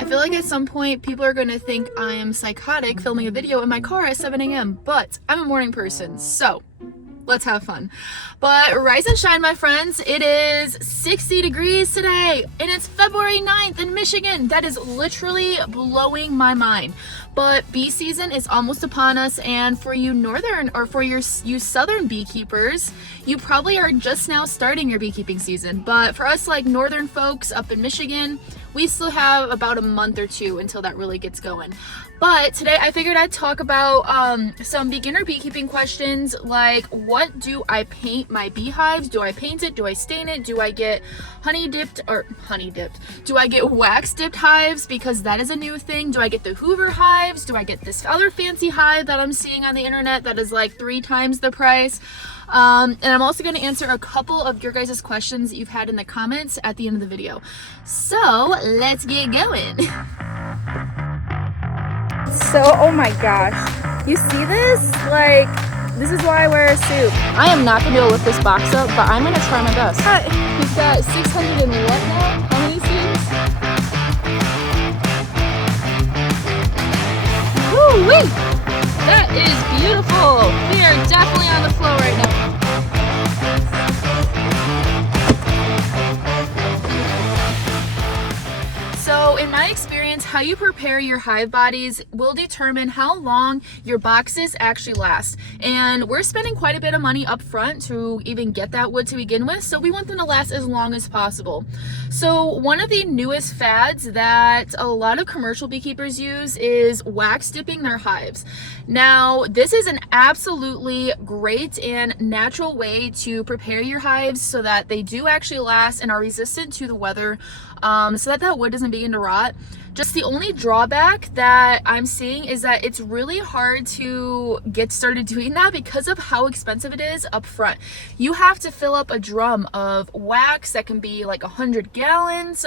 I feel like at some point people are going to think I am psychotic filming a video in my car at 7 a.m. But I'm a morning person, so let's have fun. But rise and shine, my friends. It is 60 degrees today and it's February 9th in Michigan. That is literally blowing my mind. But bee season is almost upon us, and for you northern or for you southern beekeepers, you probably are just now starting your beekeeping season. But for us like northern folks up in Michigan, we still have about a month or two until that really gets going. But today I figured I'd talk about some beginner beekeeping questions, like what do I paint my beehives? Do I paint it? Do I stain it? Do I get honey dipped? Do I get wax dipped hives? Because that is a new thing. Do I get the Hoover hives? Do I get this other fancy hive that I'm seeing on the internet that is like 3 times the price? And I'm also going to answer a couple of your guys' questions that you've had in the comments at the end of the video. So let's get going. So, oh my gosh, you see this? Like, this is why I wear a suit. I am not going to be able to lift this box up, but I'm going to try my best. We've got 600 and what now? How many seeds? Woo-wee! That is beautiful. We are definitely on the flow right now. So in my experience, how you prepare your hive bodies will determine how long your boxes actually last. And we're spending quite a bit of money up front to even get that wood to begin with, so we want them to last as long as possible. So one of the newest fads that a lot of commercial beekeepers use is wax dipping their hives. Now, this is an absolutely great and natural way to prepare your hives so that they do actually last and are resistant to the weather, so that wood doesn't begin to rot. Just the only drawback that I'm seeing is that it's really hard to get started doing that because of how expensive it is up front. You have to fill up a drum of wax that can be like 100 gallons.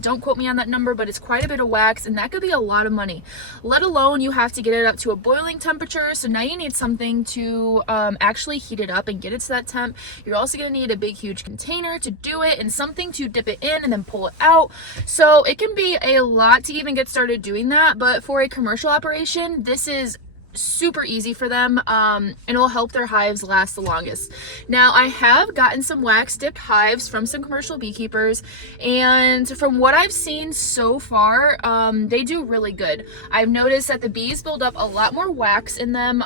Don't quote me on that number, but it's quite a bit of wax, and that could be a lot of money. Let alone you have to get it up to a boiling temperature. So now you need something to actually heat it up and get it to that temp. You're also going to need a big, huge container to do it and something to dip it in and then pull it out. So it can be a lot to even get started doing that, but for a commercial operation, this is super easy for them, and it will help their hives last the longest. Now, I have gotten some wax dipped hives from some commercial beekeepers, and from what I've seen so far, they do really good. I've noticed that the bees build up a lot more wax in them,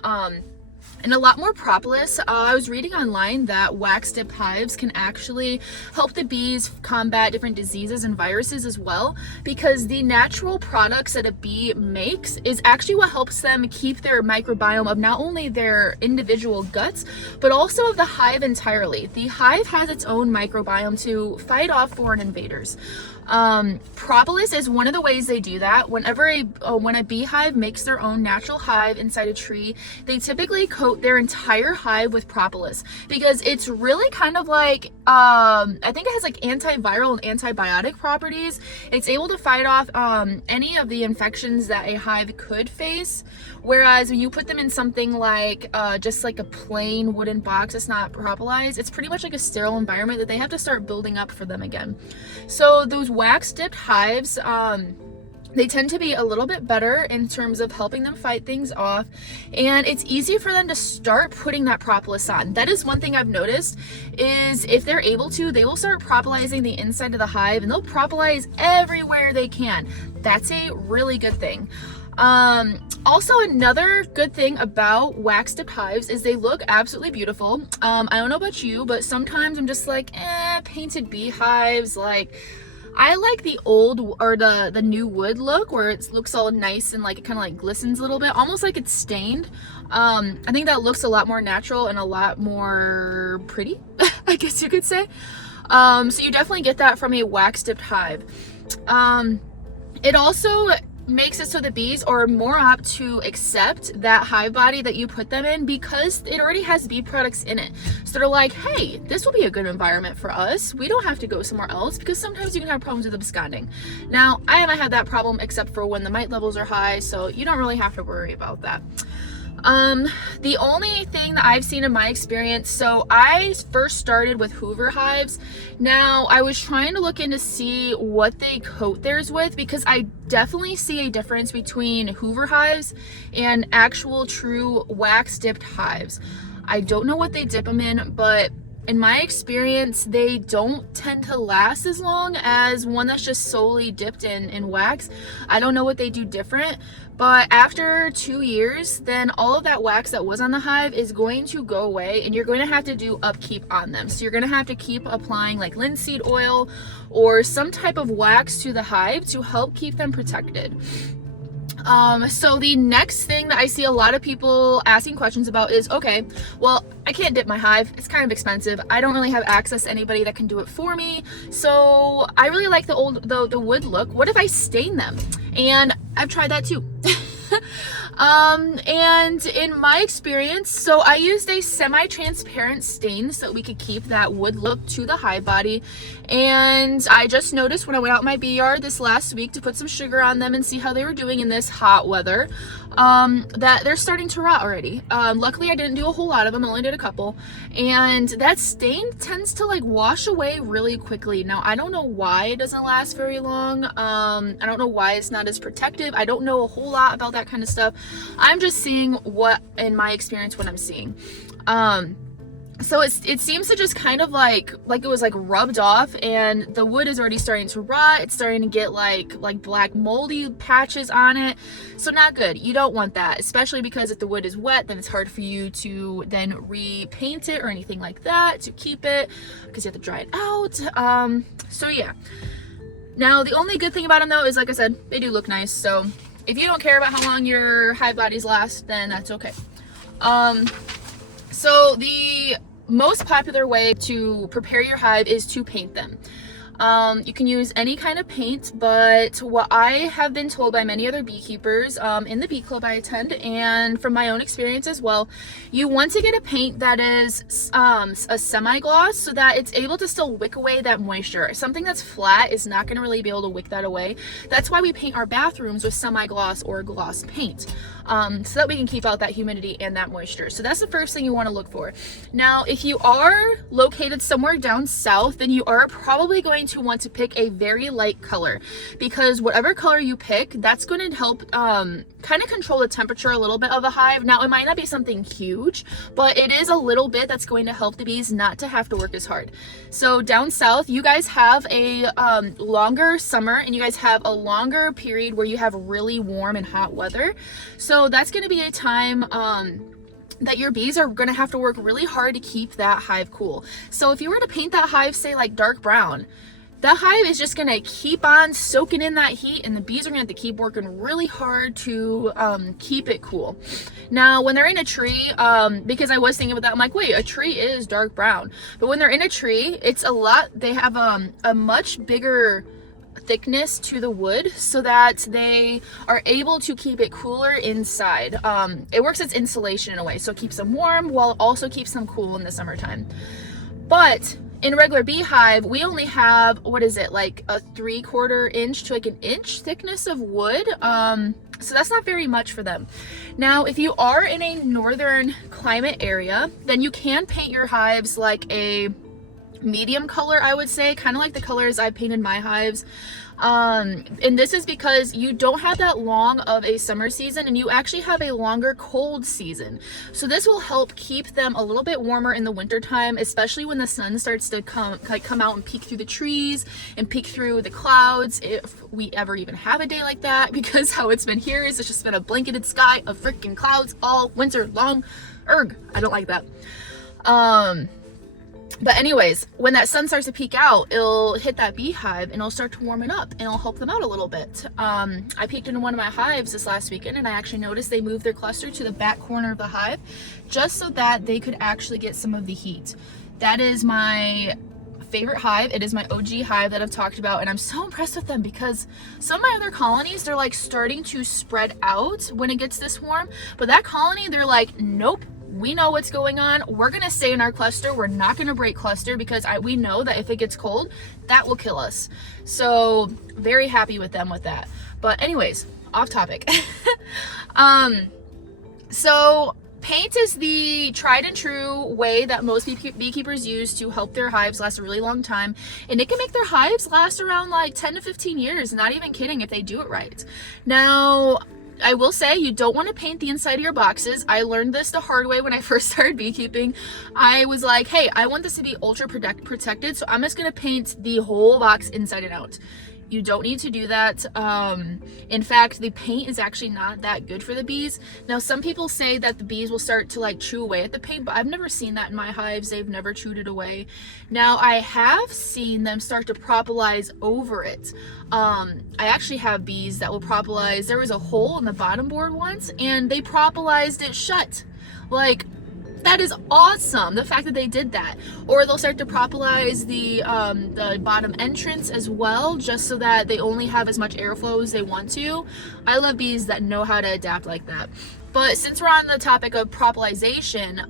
and a lot more propolis. I was reading online that wax dipped hives can actually help the bees combat different diseases and viruses as well, because the natural products that a bee makes is actually what helps them keep their microbiome of not only their individual guts, but also of the hive entirely. The hive has its own microbiome to fight off foreign invaders. Propolis is one of the ways they do that. When a beehive makes their own natural hive inside a tree, they typically coat their entire hive with propolis because it's really kind of like, I think it has like antiviral and antibiotic properties. It's able to fight off any of the infections that a hive could face. Whereas when you put them in something like just like a plain wooden box that's not propolized, it's pretty much like a sterile environment that they have to start building up for them again. So those wax dipped hives, they tend to be a little bit better in terms of helping them fight things off, and it's easy for them to start putting that propolis on. That is one thing I've noticed, is if they're able to, they will start propolizing the inside of the hive, and they'll propolize everywhere they can. That's a really good thing. Also, another good thing about wax dipped hives is they look absolutely beautiful. I don't know about you, but sometimes I'm just like, painted beehives, like, I like the old or the new wood look where it looks all nice and like it kind of like glistens a little bit, almost like it's stained. I think that looks a lot more natural and a lot more pretty, I guess you could say. So you definitely get that from a wax dipped hive. It also makes it so the bees are more apt to accept that hive body that you put them in because it already has bee products in it. So they're like, hey, this will be a good environment for us. We don't have to go somewhere else, because sometimes you can have problems with absconding. Now, I haven't had that problem except for when the mite levels are high, so you don't really have to worry about that. The only thing that I've seen in my experience, so I first started with Hoover hives. Now I was trying to look in to see what they coat theirs with, because I definitely see a difference between Hoover hives and actual true wax dipped hives. I don't know what they dip them in, but in my experience, they don't tend to last as long as one that's just solely dipped in wax. I don't know what they do different, but after 2 years, then all of that wax that was on the hive is going to go away, and you're going to have to do upkeep on them. So you're going to have to keep applying like linseed oil or some type of wax to the hive to help keep them protected. So the next thing that I see a lot of people asking questions about is, okay, well, I can't dip my hive. It's kind of expensive. I don't really have access to anybody that can do it for me. So I really like the wood look. What if I stain them? And I've tried that too. And in my experience, so I used a semi-transparent stain so that we could keep that wood look to the hive body. And I just noticed when I went out in my bee yard this last week to put some sugar on them and see how they were doing in this hot weather, that they're starting to rot already. Luckily I didn't do a whole lot of them, I only did a couple, and that stain tends to like wash away really quickly. Now I don't know why it doesn't last very long. I don't know why it's not as protective. I don't know a whole lot about that kind of stuff. I'm just seeing what in my experience what I'm seeing. So it seems to just kind of like it was like rubbed off, and the wood is already starting to rot. It's starting to get like black moldy patches on it. So not good. You don't want that, especially because if the wood is wet, then it's hard for you to then repaint it or anything like that to keep it, because you have to dry it out. So yeah. Now the only good thing about them though is, like I said, they do look nice. So if you don't care about how long your hive bodies last, then that's okay. So the most popular way to prepare your hive is to paint them. You can use any kind of paint, but what I have been told by many other beekeepers in the bee club I attend, and from my own experience as well, you want to get a paint that is a semi-gloss so that it's able to still wick away that moisture. Something that's flat is not going to really be able to wick that away. That's why we paint our bathrooms with semi-gloss or gloss paint, so that we can keep out that humidity and that moisture. So that's the first thing you want to look for. Now, if you are located somewhere down south, then you are probably going to want to pick a very light color, because whatever color you pick, that's going to help kind of control the temperature a little bit of the hive. Now, it might not be something huge, but it is a little bit that's going to help the bees not to have to work as hard. So down south, you guys have a longer summer, and you guys have a longer period where you have really warm and hot weather. So that's going to be a time that your bees are going to have to work really hard to keep that hive cool. So if you were to paint that hive, say like dark brown, that hive is just going to keep on soaking in that heat, and the bees are going to have to keep working really hard to keep it cool. Now, when they're in a tree, because I was thinking about that, I'm like, wait, a tree is dark brown. But when they're in a tree, it's a lot, they have a much bigger thickness to the wood so that they are able to keep it cooler inside. It works as insulation in a way, so it keeps them warm while it also keeps them cool in the summertime. But in a regular beehive, we only have, what is it, like a 3/4 inch to like an inch thickness of wood. So that's not very much for them. Now, if you are in a northern climate area, then you can paint your hives like a medium color, I would say, kind of like the colors I've painted my hives. And this is because you don't have that long of a summer season, and you actually have a longer cold season. So this will help keep them a little bit warmer in the winter time, especially when the sun starts to come out and peek through the trees and peek through the clouds, if we ever even have a day like that, because how it's been here is it's just been a blanketed sky of freaking clouds all winter long. I don't like that. But anyways, when that sun starts to peek out, it'll hit that beehive and it'll start to warm it up, and it'll help them out a little bit. I peeked into one of my hives this last weekend, and I actually noticed they moved their cluster to the back corner of the hive just so that they could actually get some of the heat. That is my favorite hive. It is my OG hive that I've talked about, and I'm so impressed with them because some of my other colonies, they're like starting to spread out when it gets this warm, but that colony, they're like, nope, we know what's going on. We're gonna stay in our cluster. We're not gonna break cluster because we know that if it gets cold, that will kill us. So very happy with them with that. But anyways, off topic. So paint is the tried and true way that most beekeepers use to help their hives last a really long time, and it can make their hives last around like 10 to 15 years, not even kidding, if they do it right. Now, I will say you don't want to paint the inside of your boxes. I learned this the hard way when I first started beekeeping. I was like, hey, I want this to be ultra protected, so I'm just going to paint the whole box inside and out. You don't need to do that. In fact, the paint is actually not that good for the bees. Now, some people say that the bees will start to like chew away at the paint, but I've never seen that in my hives. They've never chewed it away. Now, I have seen them start to propolize over it. I actually have bees that will propolize. There was a hole in the bottom board once, and they propolized it shut. Like, that is awesome, the fact that they did that. Or they'll start to propolize the bottom entrance as well, just so that they only have as much airflow as they want to. I love bees that know how to adapt like that. But since we're on the topic of propolization,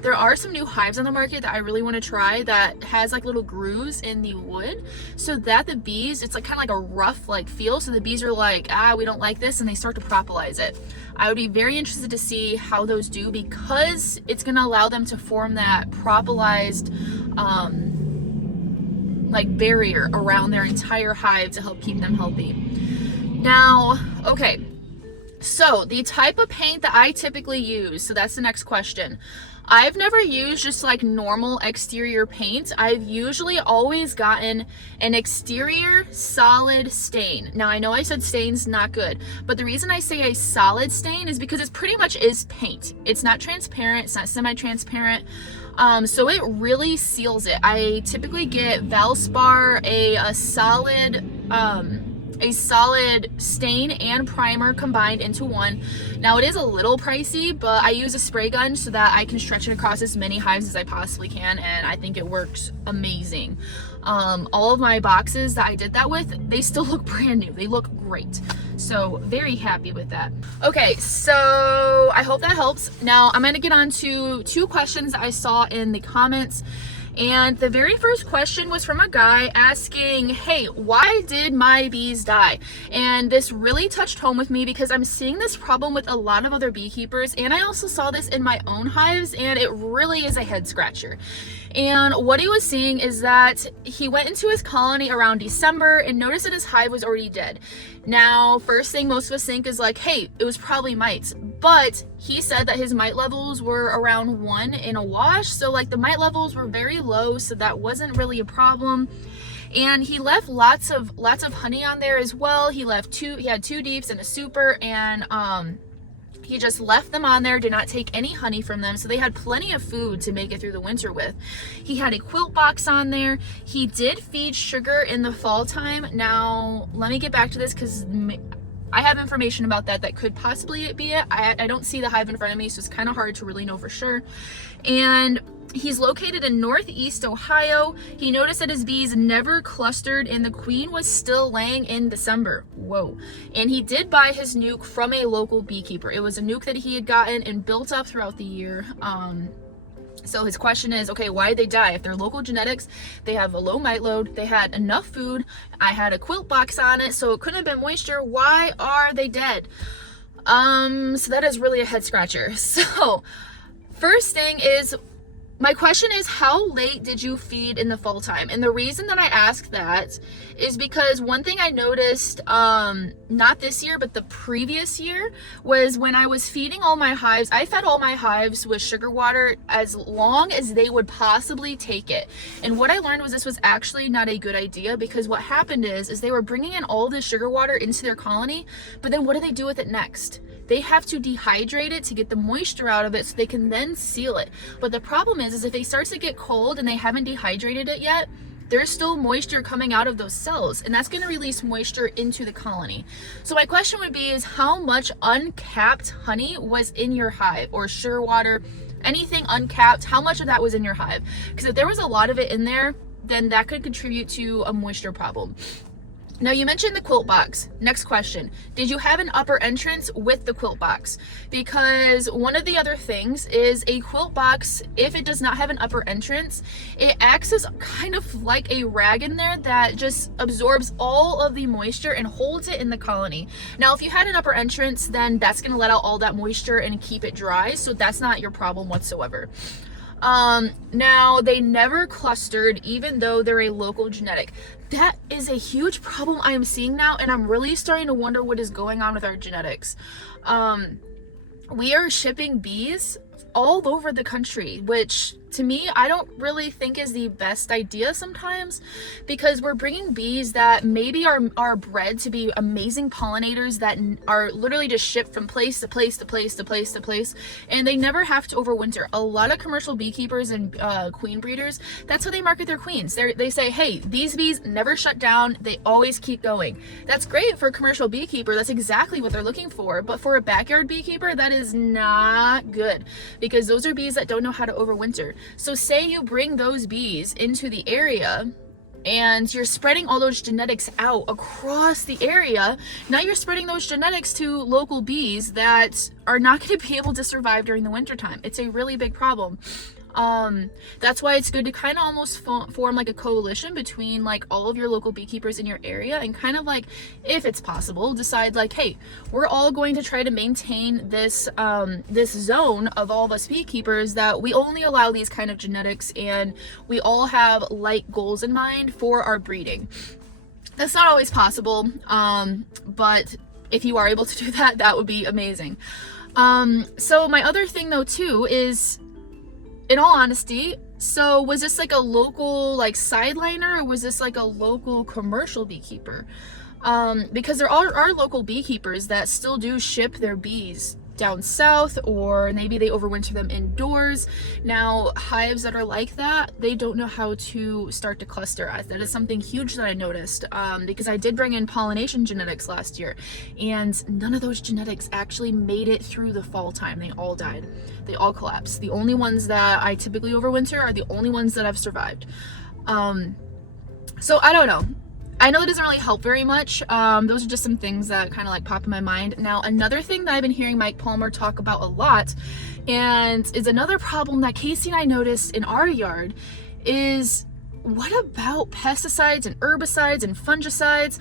there are some new hives on the market that I really want to try that has like little grooves in the wood, so that the bees, it's like kind of like a rough like feel, so the bees are like, we don't like this, and they start to propolize it. I would be very interested to see how those do, because it's going to allow them to form that propolized like barrier around their entire hive to help keep them healthy. Now, okay, so the type of paint that I typically use, so that's the next question. I've never used just like normal exterior paint. I've usually always gotten an exterior solid stain. Now, I know I said stain's not good, but the reason I say a solid stain is because it pretty much is paint. It's not transparent, it's not semi-transparent. So it really seals it. I typically get Valspar, a solid stain and primer combined into one. Now, it is a little pricey, but I use a spray gun so that I can stretch it across as many hives as I possibly can, and I think it works amazing. All of my boxes that I did that with, they still look brand new. They look great. So very happy with that. Okay, so I hope that helps. Now I'm gonna get on to 2 questions that I saw in the comments. And the very first question was from a guy asking, hey, why did my bees die? And this really touched home with me because I'm seeing this problem with a lot of other beekeepers, and I also saw this in my own hives, and it really is a head scratcher. And what he was seeing is that he went into his colony around December and noticed that his hive was already dead. Now, first thing most of us think is like, hey, it was probably mites. But he said that his mite levels were around 1 in a wash. So like the mite levels were very low, so that wasn't really a problem. And he left lots of honey on there as well. He had 2 deeps and a super, and he just left them on there, did not take any honey from them, so they had plenty of food to make it through the winter with. He had a quilt box on there. He did feed sugar in the fall time. Now, let me get back to this because I have information about that could possibly be it. I don't see the hive in front of me, so it's kind of hard to really know for sure. And he's located in Northeast Ohio. He noticed that his bees never clustered and the queen was still laying in December. Whoa. And he did buy his nuke from a local beekeeper. It was a nuke that he had gotten and built up throughout the year. So his question is, okay, why did they die? If they're local genetics, they have a low mite load, they had enough food, I had a quilt box on it, so it couldn't have been moisture. Why are they dead? So that is really a head scratcher. So first thing is, my question is, how late did you feed in the fall time? And the reason that I ask that is because one thing I noticed, not this year, but the previous year, was when I was feeding all my hives, I fed all my hives with sugar water as long as they would possibly take it. And what I learned was this was actually not a good idea, because what happened is they were bringing in all this sugar water into their colony, but then what do they do with it next? They have to dehydrate it to get the moisture out of it so they can then seal it. But the problem is if it starts to get cold and they haven't dehydrated it yet, there's still moisture coming out of those cells, and that's going to release moisture into the colony. So my question would be is how much uncapped honey was in your hive, or sugar water, anything uncapped, how much of that was in your hive? Because if there was a lot of it in there, then that could contribute to a moisture problem. Now you mentioned the quilt box. Next question. Did you have an upper entrance with the quilt box? Because one of the other things is a quilt box, if it does not have an upper entrance, it acts as kind of like a rag in there that just absorbs all of the moisture and holds it in the colony. Now if you had an upper entrance, then that's going to let out all that moisture and keep it dry, so that's not your problem whatsoever. Now they never clustered, even though they're a local genetic. That is a huge problem I am seeing now, and I'm really starting to wonder what is going on with our genetics. We are shipping bees all over the country, which to me, I don't really think is the best idea sometimes, because we're bringing bees that maybe are bred to be amazing pollinators that are literally just shipped from place to place to place to place to place, and they never have to overwinter. A lot of commercial beekeepers and queen breeders, that's how they market their queens. They say, hey, these bees never shut down, they always keep going. That's great for a commercial beekeeper, that's exactly what they're looking for, but for a backyard beekeeper, that is not good, because those are bees that don't know how to overwinter. So say you bring those bees into the area and you're spreading all those genetics out across the area. Now you're spreading those genetics to local bees that are not going to be able to survive during the winter time. It's a really big problem. That's why it's good to kind of almost form like a coalition between like all of your local beekeepers in your area, and kind of like, if it's possible, decide like, hey, we're all going to try to maintain this this zone of all of us beekeepers that we only allow these kind of genetics, and we all have like goals in mind for our breeding. That's not always possible, but if you are able to do that, that would be amazing. So my other thing though too is, in all honesty, so was this like a local like sideliner, or was this like a local commercial beekeeper? Because there are local beekeepers that still do ship their bees down south, or maybe they overwinter them indoors. Now hives that are like that, they don't know how to start to cluster. That is something huge that I noticed, because I did bring in pollination genetics last year, and none of those genetics actually made it through the fall time. They all died. They all collapsed. The only ones that I typically overwinter are the only ones that have survived. So I don't know. I know it doesn't really help very much. Those are just some things that kind of like pop in my mind. Now, another thing that I've been hearing Mike Palmer talk about a lot, and is another problem that Casey and I noticed in our yard, is what about pesticides and herbicides and fungicides?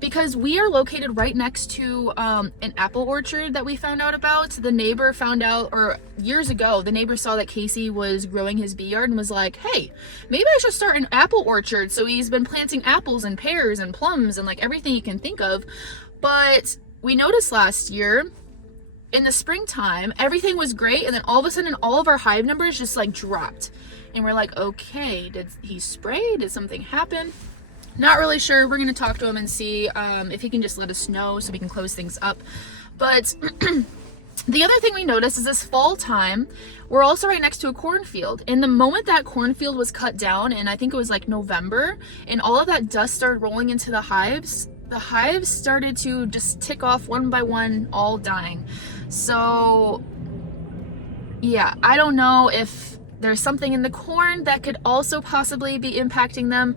Because we are located right next to an apple orchard that we found out about. The neighbor found out, or years ago, the neighbor saw that Casey was growing his bee yard and was like, hey, maybe I should start an apple orchard. So he's been planting apples and pears and plums and like everything you can think of. But we noticed last year in the springtime, everything was great. And then all of a sudden, all of our hive numbers just like dropped. And we're like, okay, did he spray? Did something happen? Not really sure. We're going to talk to him and see if he can just let us know so we can close things up. But the other thing we noticed is this fall time, we're also right next to a cornfield. And the moment that cornfield was cut down, and I think it was like November, and all of that dust started rolling into the hives started to just tick off one by one, all dying. So yeah, I don't know if there's something in the corn that could also possibly be impacting them.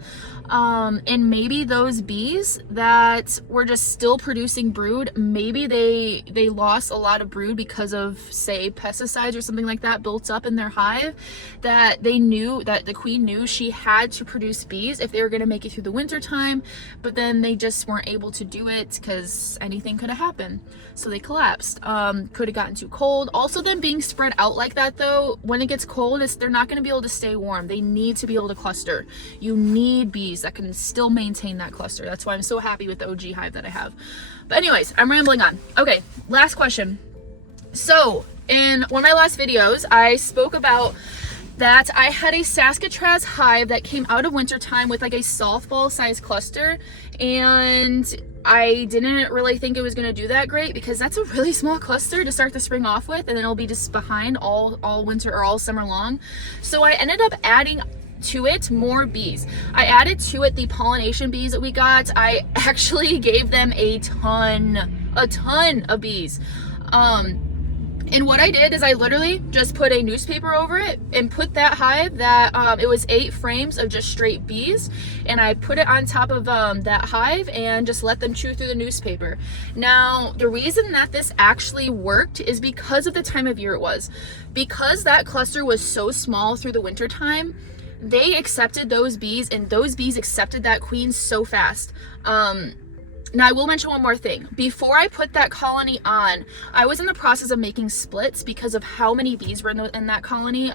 And maybe those bees that were just still producing brood, maybe they lost a lot of brood because of, say, pesticides or something like that built up in their hive, that they knew, that the queen knew she had to produce bees if they were going to make it through the winter time, but then they just weren't able to do it because anything could have happened. So they collapsed. Could have gotten too cold. Also, them being spread out like that though, when it gets cold, they're not going to be able to stay warm. They need to be able to cluster. You need bees that can still maintain that cluster. That's why I'm so happy with the OG hive that I have. But anyways, I'm rambling on. Okay, last question. So in one of my last videos, I spoke about that I had a Saskatraz hive that came out of wintertime with like a softball sized cluster, and I didn't really think it was going to do that great because that's a really small cluster to start the spring off with, and then it'll be just behind all winter or all summer long. So I ended up adding to it more bees. I added to it the pollination bees that we got. I actually gave them a ton of bees. And what I did is I literally just put a newspaper over it and put that hive that it was 8 frames of just straight bees, and I put it on top of that hive and just let them chew through the newspaper. Now, the reason that this actually worked is because of the time of year it was. Because that cluster was so small through the winter time, they accepted those bees, and those bees accepted that queen so fast. Now, I will mention one more thing. Before I put that colony on, I was in the process of making splits because of how many bees were in that colony.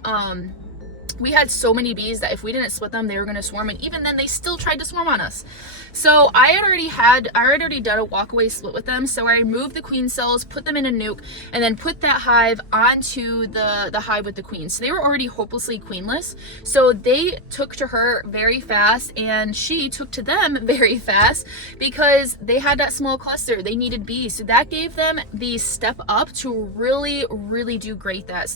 We had so many bees that if we didn't split them, they were going to swarm, and even then they still tried to swarm on us. So I had already done a walkaway split with them. So I removed the queen cells, put them in a nuke, and then put that hive onto the hive with the queens. So they were already hopelessly queenless. So they took to her very fast, and she took to them very fast because they had that small cluster. They needed bees. So that gave them the step up to really, really do great that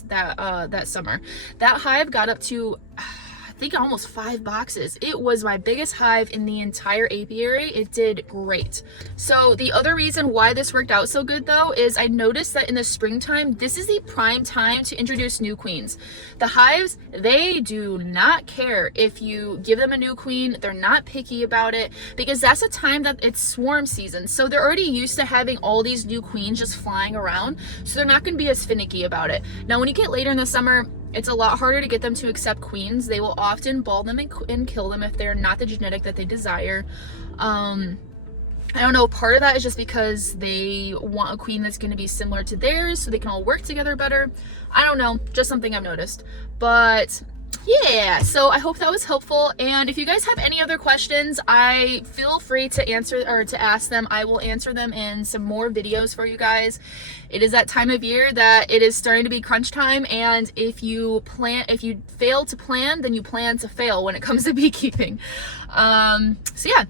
summer. That hive got up to, I think, almost 5 boxes. It was my biggest hive in the entire apiary. It did great. So the other reason why this worked out so good though is I noticed that in the springtime, this is the prime time to introduce new queens. The hives, they do not care if you give them a new queen. They're not picky about it because that's a time that it's swarm season. So they're already used to having all these new queens just flying around. So they're not going to be as finicky about it. Now, when you get later in the summer, it's a lot harder to get them to accept queens. They will often ball them and kill them if they're not the genetic that they desire. I don't know, part of that is just because they want a queen that's going to be similar to theirs so they can all work together better. I don't know, just something I've noticed. But yeah, so I hope that was helpful, and if you guys have any other questions, I feel free to answer or to ask them. I will answer them in some more videos for you guys. It is that time of year that it is starting to be crunch time, and if you fail to plan, then you plan to fail when it comes to beekeeping. So yeah.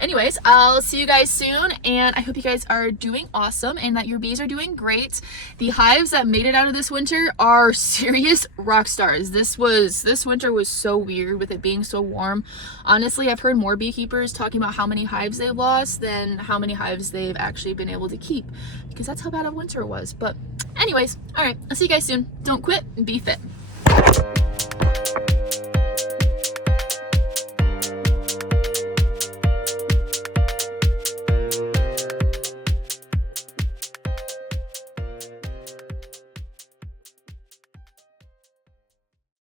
Anyways, I'll see you guys soon, and I hope you guys are doing awesome and that your bees are doing great. The hives that made it out of this winter are serious rock stars. This winter was so weird with it being so warm. Honestly, I've heard more beekeepers talking about how many hives they've lost than how many hives they've actually been able to keep, because that's how bad of winter it was. But anyways, all right, I'll see you guys soon. Don't quit and be fit.